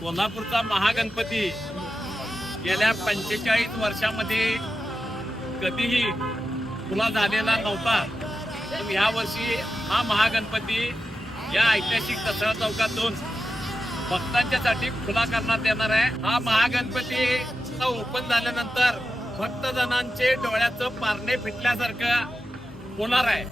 कोल्हापूरचा महागणपती गेल्या 45 वर्षामध्ये कधीही खुला झालेला नव्हता. पण या वर्षी हा महागणपती या ऐतिहासिक दसरा चौकातून भक्तांच्यासाठी खुला करण्यात येणार आहे. हा महागणपती ओपन झाल्यानंतर भक्तजनांचे डोळ्याचं पारणे फिटल्यासारखं होणार आहे.